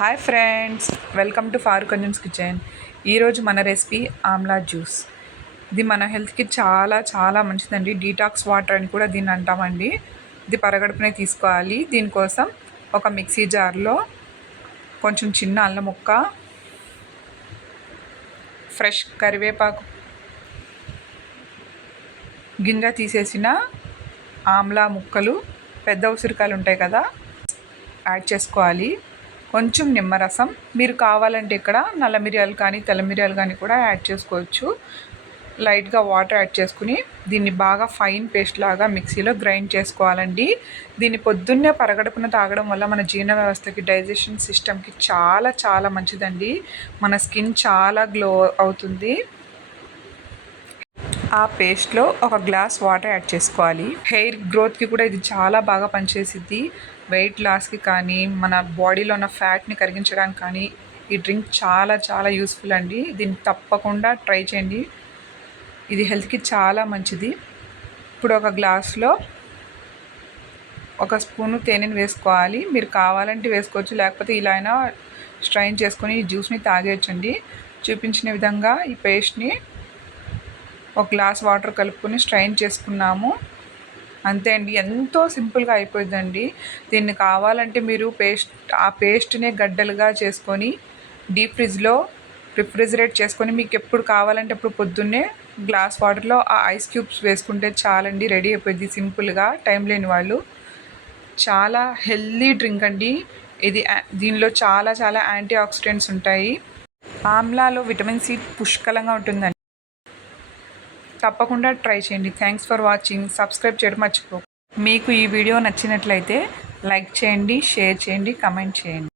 Hi friends, welcome to Farooq Anjum's kitchen. ఈరోజు మన recipe Amla juice. ఇది మన హెల్త్కి చాలా చాలా మంచిదండి. డీటాక్స్ వాటర్ అని కూడా దీన్ని అంటామండి. ఇది పరగడుపునే తీసుకోవాలి. దీనికోసం ఒక మిక్సీ జార్లో కొంచెం చిన్న అల్లం ముక్క, ఫ్రెష్ కరివేపాకు, గింజ తీసేసిన ఆమ్లా ముక్కలు, పెద్ద ఉసిరికాయలు ఉంటాయి కదా, యాడ్ చేసుకోవాలి. కొంచెం నిమ్మరసం, మీరు కావాలంటే ఇక్కడ నల్ల మిరియాలు కానీ తెల్ల మిరియాలు కానీ కూడా యాడ్ చేసుకోవచ్చు. లైట్గా వాటర్ యాడ్ చేసుకుని దీన్ని బాగా ఫైన్ పేస్ట్ లాగా మిక్సీలో గ్రైండ్ చేసుకోవాలండి. దీన్ని పొద్దున్నే పరగడుపున తాగడం వల్ల మన జీర్ణ వ్యవస్థకి, డైజెషన్ సిస్టమ్కి చాలా చాలా మంచిదండి. మన స్కిన్ చాలా గ్లో అవుతుంది. ఆ పేస్ట్లో ఒక గ్లాస్ వాటర్ యాడ్ చేసుకోవాలి. హెయిర్ గ్రోత్కి కూడా ఇది చాలా బాగా పనిచేసిద్ది. వెయిట్ లాస్కి కానీ, మన బాడీలో ఉన్న ఫ్యాట్ని కరిగించడానికి కానీ ఈ డ్రింక్ చాలా చాలా యూస్ఫుల్ అండి. దీన్ని తప్పకుండా ట్రై చేయండి. ఇది హెల్త్కి చాలా మంచిది. ఇప్పుడు ఒక గ్లాస్లో ఒక స్పూను తేనెని వేసుకోవాలి. మీరు కావాలంటే వేసుకోవచ్చు, లేకపోతే ఇలా అయినా స్ట్రైన్ చేసుకొని ఈ జ్యూస్ని తాగేయచ్చండి. చూపించిన విధంగా ఈ పేస్ట్ని ఒక గ్లాస్ వాటర్ కలుపుకొని స్ట్రైన్ చేసుకున్నాము. అంతే అండి, ఎంతో సింపుల్గా అయిపోయిందండి. దీన్ని కావాలంటే మీరు ఆ పేస్ట్నే గడ్డలుగా చేసుకొని డీప్ ఫ్రిడ్జ్లో రిఫ్రిజిరేట్ చేసుకొని మీకు ఎప్పుడు కావాలంటే అప్పుడు పొద్దున్నే గ్లాస్ వాటర్లో ఆ ఐస్ క్యూబ్స్ వేసుకుంటే చాలండి, రెడీ అయిపోయింది సింపుల్గా. టైం లేని వాళ్ళు. చాలా హెల్తీ డ్రింక్ అండి ఇది. దీనిలో చాలా చాలా యాంటీ ఆక్సిడెంట్స్ ఉంటాయి. ఆమ్లాలో విటమిన్ సి పుష్కలంగా ఉంటుందండి. తప్పకుండా ట్రై చేయండి. Thanks for watching. సబ్స్క్రైబ్ చేయడం మర్చిపోకండి. మీకు ఈ వీడియో నచ్చినట్లయితే లైక్ చేయండి, షేర్ చేయండి, కమెంట్ చేయండి.